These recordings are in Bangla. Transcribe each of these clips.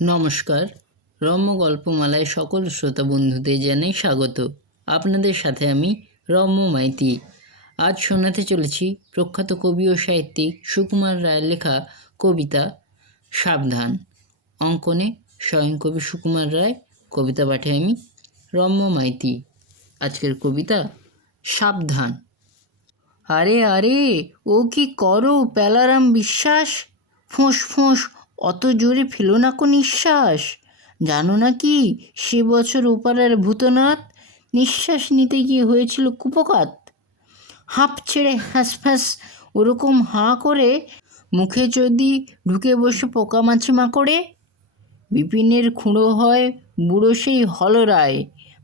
নমস্কার, রম্য গল্পমালায় সকল শ্রোতা বন্ধুদের জানাই স্বাগত। আপনাদের সাথে আমি রম্য মাইতি। আজ শোনাতে চলেছি প্রখ্যাত কবি ও সাহিত্যিক সুকুমার রায়ের লেখা কবিতা সাবধান। অঙ্কনে স্বয়ং কবি সুকুমার রায়, কবিতা পাঠে আমি রম্য মাইতি। আজকের কবিতা সাবধান। আরে আরে, ও কি করো প্যালারাম বিশ্বাস? ফোঁস ফোঁস অত জোরে ফেলো না কো নিঃশ্বাস। জানো না কি সে বছর ওপারের ভূতনাথ নিঃশ্বাস নিতে গিয়ে হয়েছিল কুপকাত। হাঁপ ছেড়ে হ্যাঁসফ্যাঁস ওরকম হাঁ করে মুখে যদি ঢুকে বসে পোকামাছি মাকড়ে। বিপিনের খুঁড়ো হয় বুড়ো সেই হলরায়,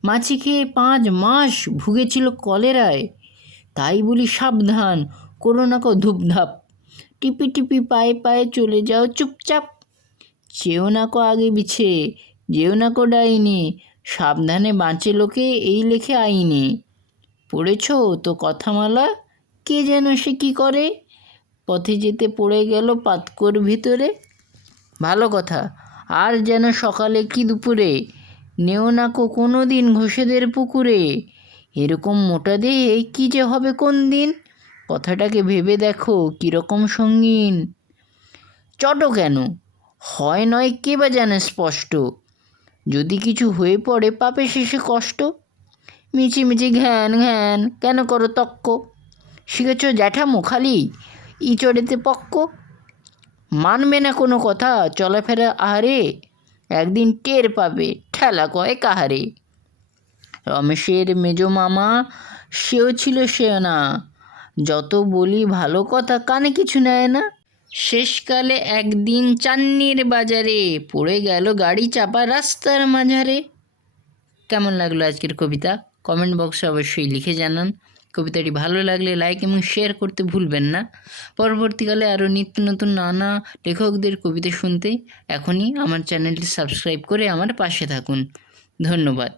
মাছি খেয়ে 5 মাস ভুগেছিল কলেরায়। তাই বলি সাবধান, করো না কো ধূপধাপ, টিপি টিপি পায়ে পায়ে চলে যাও চুপচাপ। চেও না কো আগে বিছে, যেও না কো ডাইনি, সাবধানে বাঁচে লোকে এই লেখে আইনে। পড়েছ তো কথামালা, কে যেন সে কী করে, পথে যেতে পড়ে গেল পাতকোর ভিতরে। ভালো কথা, আর যেন সকালে কি দুপুরে নেও না কো কোনো দিন ঘোষেদের পুকুরে। এরকম মোটা দেহে কী যে হবে কোন দিন, কথাটাকে ভেবে দেখো কীরকম সঙ্গীন। চটো কেন হয় নয় কে বা জানে স্পষ্ট, যদি কিছু হয়ে পড়ে পাপে শেষে কষ্ট। মিছিমিছি ঘ্যান ঘ্যান কেন করো তক্ক, শিখেছ জ্যাঠামো খালি ইচড়েতে পক্ক। মানবে না কোনো কথা চলাফেরা আহারে, একদিন টের পাবে ঠেলা কয় কাহারে। রমেশের মেজো মামা সেও ছিল সেও, যত বলি ভালো কথা কানে কিছু নেয় না। শেষকালে একদিন চান্নির বাজারে পড়ে গেল গাড়ি চাপা রাস্তার মাঝারে। কেমন লাগলো আজকের কবিতা? কমেন্ট বক্সে অবশ্যই লিখে জানান। কবিতাটি ভালো লাগলে লাইক এবং শেয়ার করতে ভুলবেন না। পরবর্তীকালে আরও নিত্য নতুন নানা লেখকদের কবিতা শুনতে এখনই আমার চ্যানেলটি সাবস্ক্রাইব করে আমার পাশে থাকুন। ধন্যবাদ।